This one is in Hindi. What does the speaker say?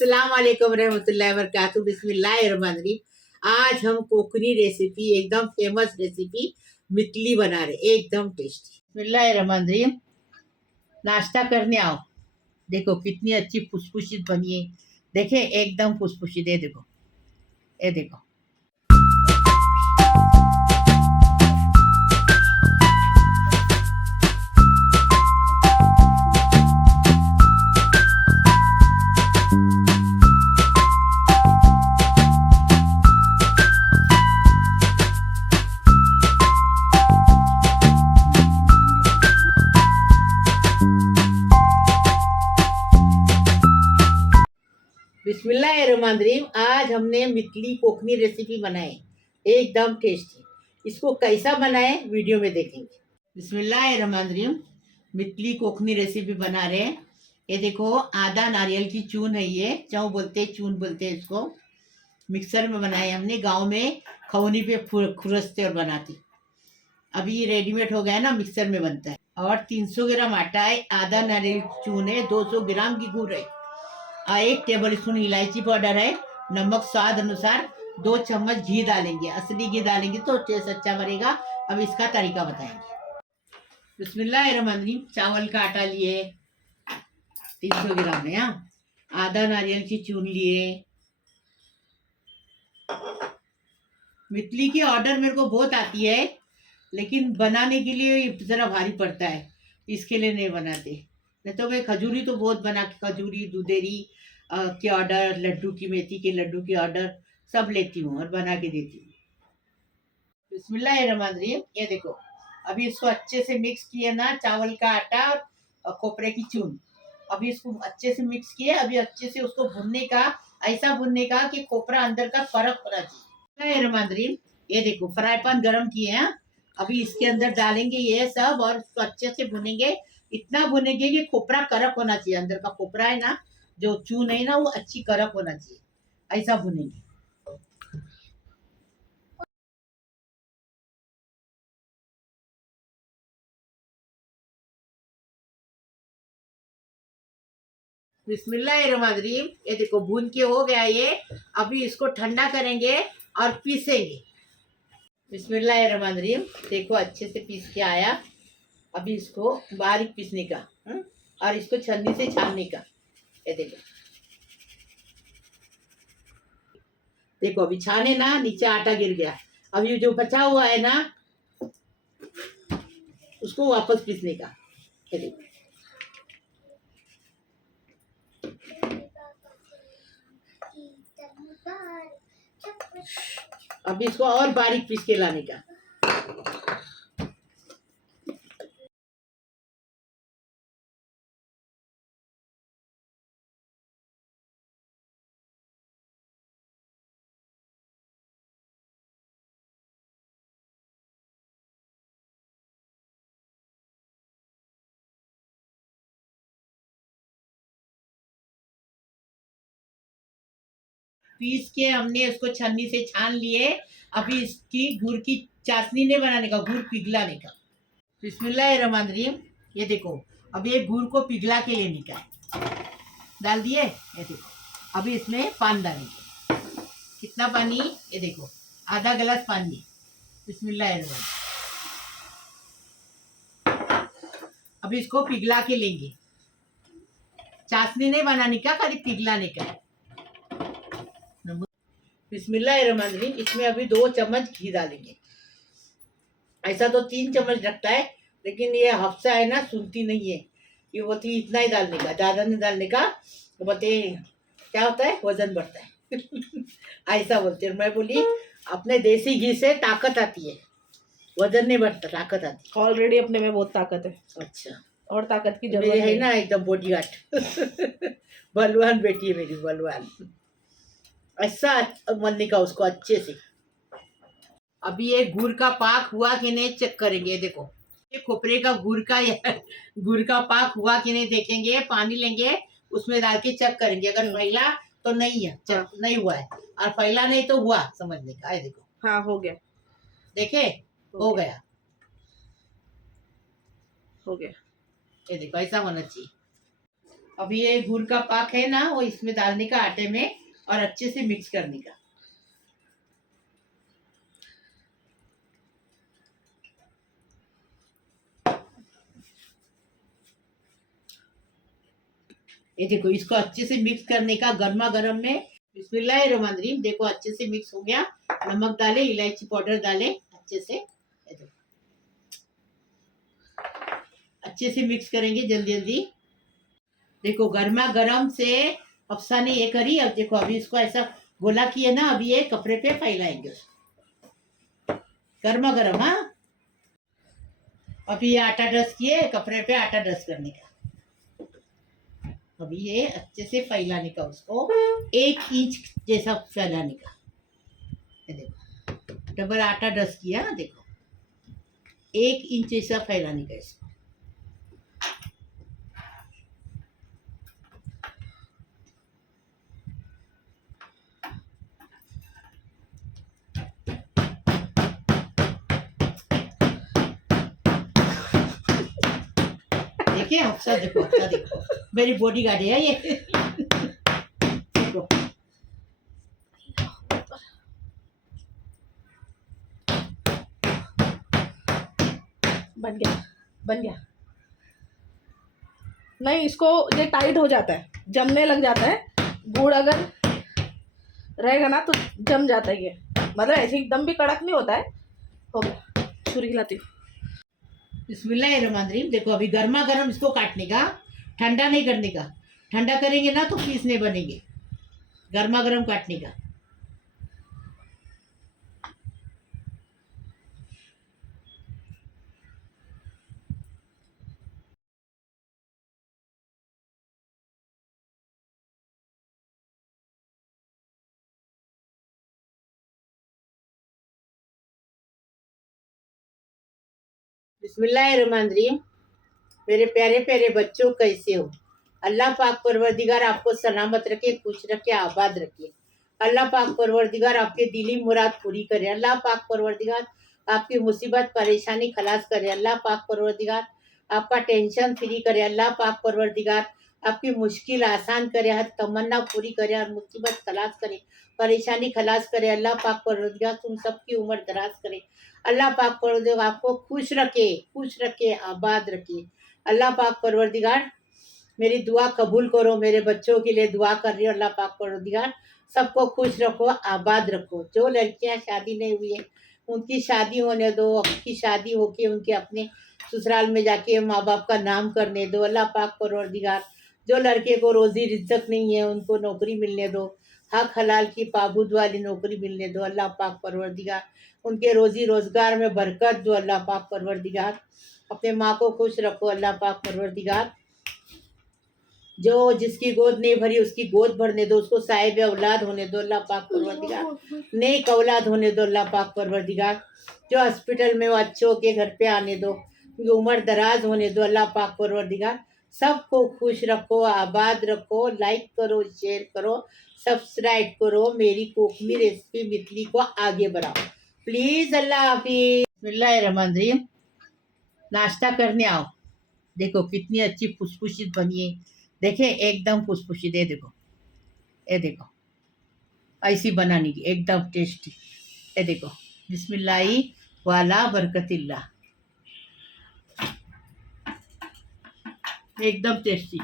अस्सलाम वालेकुम रहमतुल्लाहि व बरकातुहू। बिस्मिल्लाहिर्रहमानिर्रहीम। आज हम कोकनी रेसिपी, एकदम फेमस रेसिपी मितली बना रहे, एकदम टेस्टी। बिस्मिल्लाहिर्रहमानिर्रहीम। नाश्ता करने आओ। देखो कितनी अच्छी फुसफुशीत बनी है। देखे एकदम फुसफुशीत है। देखो ये देखो। बिस्मिल्लाहिर्रहमानिर्रहीम। आज हमने मितली कोकनी रेसिपी बनाई, एकदम टेस्टी। इसको कैसा बनाए वीडियो में देखेंगे। बिस्मिल्लाहिर्रहमानिर्रहीम। मितली कोकनी रेसिपी बना रहे हैं। ये देखो आधा नारियल की चून है, ये चौ बोलते हैं, चून बोलते हैं इसको। मिक्सर में बनाए हमने, गांव में खौनी पे खुरसते और बनाती। अभी ये रेडीमेड हो गया है ना, मिक्सर में बनता है। और 300 ग्राम आटा है, आधा नारियल की चून है, 200 ग्राम की गुड़ है, 1 टेबल स्पून इलायची पाउडर है, नमक स्वाद अनुसार, 2 चम्मच घी डालेंगे। असली घी डालेंगे तो टेस्ट अच्छा बनेगा। अब इसका तरीका बताएंगे। बिस्मिल्लाहिर्रहमानिर्रहीम। चावल का आटा लिए 300 ग्राम है, आधा नारियल की चून लिए। मितली की ऑर्डर मेरे को बहुत आती है, लेकिन बनाने के लिए जरा भारी पड़ता है, इसके लिए नहीं बनाते। नहीं तो मैं खजूरी तो बहुत बना, खजूरी दूधेरी के ऑर्डर, लड्डू की, मेथी के लड्डू के ऑर्डर सब लेती हूँ और बना के देती हूँ। बिस्मिल्लाहिर्रहमानिर्रहीम। ये देखो अभी इसको अच्छे से मिक्स किए ना, चावल का आटा और खोपरे की चून। अभी इसको अच्छे से मिक्स किए। अभी अच्छे से उसको भुनने का, ऐसा भुनने का कि खोपरा अंदर का फर्क होना चाहिए। बिस्मिल्लाहिर्रहमानिर्रहीम। ये देखो फ्राई पैन गरम किए हैं। अभी इसके अंदर डालेंगे ये सब और इसको अच्छे से भुनेंगे। इतना भुनेंगे कि खोपरा कड़क होना चाहिए, अंदर का खोपरा है ना, जो चून है ना, वो अच्छी कड़क होना चाहिए, ऐसा भुनेंगे। बिस्मिल्लाहिर्रहमानिर्रहीम। ये देखो भून के हो गया ये। अभी इसको ठंडा करेंगे और पीसेंगे। बिस्मिल्लाहिर्रहमानिर्रहीम। देखो अच्छे से पीस के आया। अभी इसको बारीक पीसने का, और इसको छन्नी से छानने का। ये देखो, देखो अभी छाने ना, नीचे आटा गिर गया। अब ये जो बचा हुआ है ना, उसको वापस पीसने का। ये देखो अभी इसको और बारीक पीस के लाने का। पीस के हमने उसको छन्नी से छान लिए। अभी इसकी गुड़ की चाशनी नहीं बनाने का, गुड़ पिघलाने का। बिस्मिल्लाहिर्रहमानिर्रहीम। ये देखो अभी ये गुड़ को पिघला के लेने का है। डाल दिए। ये देखो अभी इसमें पानी डालेंगे। कितना पानी? ये देखो आधा गिलास पानी। बिस्मिल्लाहिर्रहमानिर्रहीम। अभी इसको पिघला के लेंगे। चाशनी नहीं बनाने का, खाली पिघलाने का है। बिस्मिल्लाहिर्रहमानिर्रहीम। इसमें अभी 2 चम्मच घी डालेंगे। ऐसा तो 3 चम्मच लगता है, लेकिन ये हफ्सा है ना, सुनती नहीं है। ये बोलती इतना ही डालने का, ज़्यादा नहीं डालने का। तो बोलते क्या होता है, वजन बढ़ता है। ऐसा बोलते हैं। मैं बोली अपने देसी घी से ताकत आती है, वजन नहीं बढ़ता, ताकत आती है। ऑलरेडी अपने में बहुत ताकत है। अच्छा, और ताकत की जरूरत मेरी है ना एकदम बॉडी गार्ड। बलवान बेटी है मेरी, बलवान। ऐसा मलने का उसको अच्छे से। अभी ये गुड़ का पाक हुआ कि नहीं चेक करेंगे। देखो ये खोपरे का गुड़ का पाक हुआ कि नहीं देखेंगे। पानी लेंगे, उसमें डाल के चेक करेंगे। अगर फैला तो नहीं है, नहीं हुआ है, और फैला नहीं तो हुआ, समझने का। ये देखो हाँ हो गया। देखे हो गया। हो गया। ये देखो ऐसा होना चाहिए। अभी ये गुड़ का पाक है ना, वो इसमें डालने का आटे में और अच्छे से मिक्स करने का। ये देखो, इसको अच्छे से मिक्स करने का गर्मा गर्म में। बिस्मिल्लाहिर्रहमानिर्रहीम। देखो अच्छे से मिक्स हो गया। नमक डाले, इलायची पाउडर डाले अच्छे से। ये देखो, अच्छे से मिक्स करेंगे जल्दी जल्दी। देखो गर्मा गर्म से अफसा ने ये करी। अब देखो, अभी इसको ऐसा गोला किए ना, अभी ये कपड़े पे फैलाएंगे उसको। गर्मा गर्म। हाँ, अभी ये आटा डस्ट किए, कपड़े पे आटा डस्ट करने का। अभी ये अच्छे से फैलाने का, उसको 1 इंच जैसा फैलाने का। ये देखो, डबल आटा डस्ट किया। देखो 1 इंच जैसा फैलाने का इसको। देखिए हफ्सा, देखो हफ्सा, देखो मेरी बॉडी गार्ड है ये। देखो बन गया, बन गया। नहीं, इसको ये टाइट हो जाता है, जमने लग जाता है। गुड़ अगर रहेगा ना तो जम जाता है ये, मतलब ऐसे एकदम भी कड़क नहीं होता है। हो गया, छुरी हिलाती हूँ। बिस्मिल्लाहिर्रहमानिर्रहीम। देखो अभी गर्मा गर्म इसको काटने का, ठंडा नहीं करने का। ठंडा करेंगे ना तो पीस नहीं बनेंगे। गर्मा गर्म काटने का। बिस्मिल्लाहिर्रहमानिर्रहीम। मेरे प्यारे प्यारे बच्चों, कैसे हो? अल्लाह पाक परवरदिगार आपको सलामत रखे, खुश रखे, आबाद रखे। अल्लाह पाक परवरदिगार आपके दिली मुराद पूरी करे। अल्लाह पाक परवरदिगार आपकी मुसीबत परेशानी खलास करे। अल्लाह पाक परवरदिगार आपका टेंशन फ्री करे। अल्लाह पाक परवरदिगार आपकी मुश्किल आसान करे, हर तमन्ना पूरी करे और मुसीबत खलास करे, परेशानी खलास करे। अल्लाह पाक परवरदिगार तुम सबकी उम्र दराज करे। अल्लाह पाक परवरदिगार आपको खुश रखे, आबाद रखे। अल्लाह पाक परवरदिगार मेरी दुआ कबूल करो। मेरे बच्चों के लिए दुआ कर रही हूँ। अल्लाह पाक परवरदिगार सबको खुश रखो, आबाद रखो। जो लड़कियां शादी नहीं हुई है उनकी शादी होने दो। उनकी शादी होके उनके अपने ससुराल में जाके माँ बाप का नाम करने दो। अल्लाह पाक परवरदिगार जो लड़के को रोजी रिज्जक नहीं है उनको नौकरी मिलने दो। हक हलाल की पाबूद वाली नौकरी मिलने दो। अल्लाह पाक परवरदिगार उनके रोजी रोजगार में बरकत दो। अल्लाह पाक परवरदिगार अपने माँ को खुश रखो। अल्लाह पाक परवरदिगार जो जिसकी गोद नहीं भरी उसकी गोद भरने दो, उसको साहिब औलाद होने दो। अल्लाह पाक परवरदिगार नेक औलाद होने दो। अल्लाह पाक परवरदिगार जो हॉस्पिटल में वो अच्छे होके घर पे आने दो, उनकी उम्र दराज होने दो। अल्लाह पाक परवरदिगार सबको खुश रखो, आबाद रखो। लाइक करो, शेयर करो, सब्सक्राइब करो। मेरी कोकमी रेसिपी मितली को आगे बढ़ाओ प्लीज। अल्लाह हाफिज। बिस्मिल्लाहिर्रहमानिर्रहीम। नाश्ता करने आओ। देखो कितनी अच्छी फुसफुशीत बनी है। देखे एकदम फुसफुशीत है। देखो ये देखो, ऐसी बनानी की एकदम टेस्टी। ये देखो, बिस्मिल्लाही वाला बरकतिल्ला, एकदम टेस्टी।